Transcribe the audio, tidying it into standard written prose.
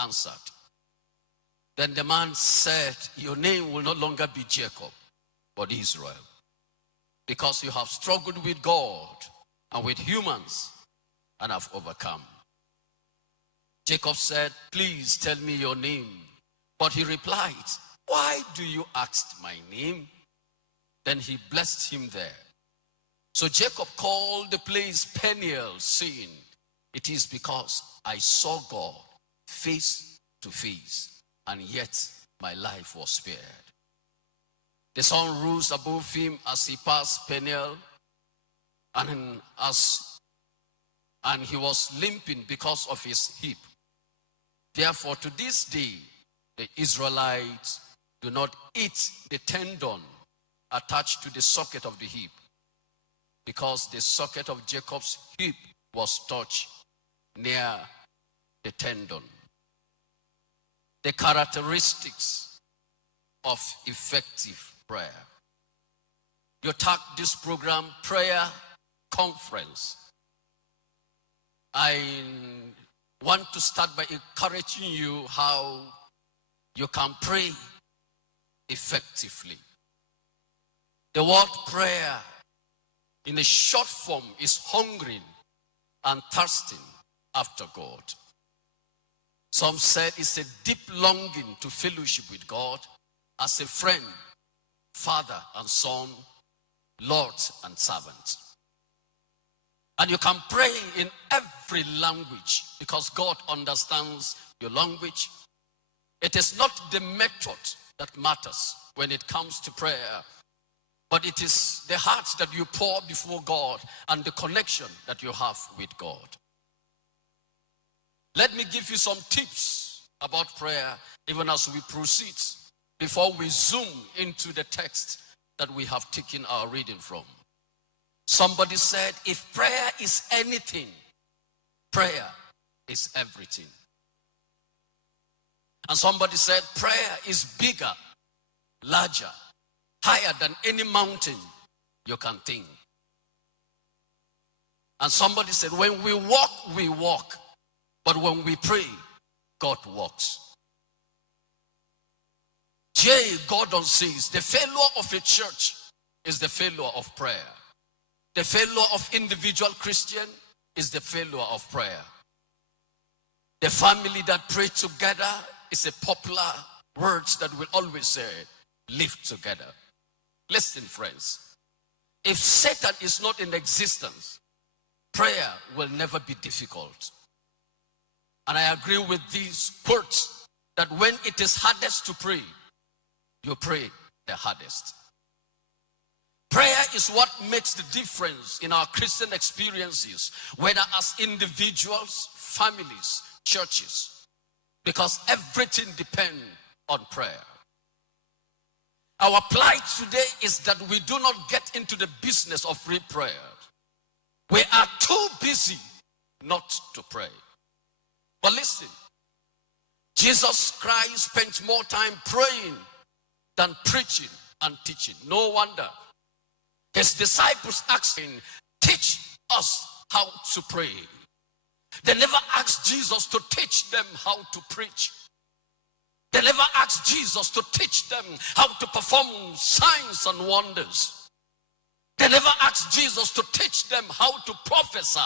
answered. Then the man said, your name will no longer be Jacob, but Israel, because you have struggled with God and with humans and have overcome. Jacob said, please tell me your name. But he replied, why do you ask my name? Then he blessed him there. So Jacob called the place Peniel, saying, it is because I saw God face to face, and yet my life was spared. The sun rose above him as he passed Peniel, and he was limping because of his hip. Therefore, to this day, the Israelites do not eat the tendon attached to the socket of the hip, because the socket of Jacob's hip was touched near the tendon. The characteristics of effective prayer. You tag this program Prayer Conference. I want to start by encouraging you how you can pray effectively. The word prayer in a short form is hungering and thirsting after God. Some said it's a deep longing to fellowship with God as a friend, father and son, Lord and servant. And you can pray in every language because God understands your language. It is not the method that matters when it comes to prayer, but it is the heart that you pour before God and the connection that you have with God. Let me give you some tips about prayer even as we proceed before we zoom into the text that we have taken our reading from. Somebody said, if prayer is anything, prayer is everything. And somebody said, prayer is bigger, larger, higher than any mountain you can think. And somebody said, when we walk, we walk. But when we pray, God walks. J. Gordon says, the failure of a church is the failure of prayer. The failure of individual Christian is the failure of prayer. The family that pray together is a popular word that will always say, live together. Listen, friends. If Satan is not in existence, prayer will never be difficult. And I agree with these quotes that when it is hardest to pray, you pray the hardest. Prayer is what makes the difference in our Christian experiences, whether as individuals, families, churches, because everything depends on prayer. Our plight today is that we do not get into the business of free prayer. We are too busy not to pray. But listen, Jesus Christ spent more time praying than preaching and teaching. No wonder. His disciples asked him, teach us how to pray. They never asked Jesus to teach them how to preach. They never asked Jesus to teach them how to perform signs and wonders. They never asked Jesus to teach them how to prophesy.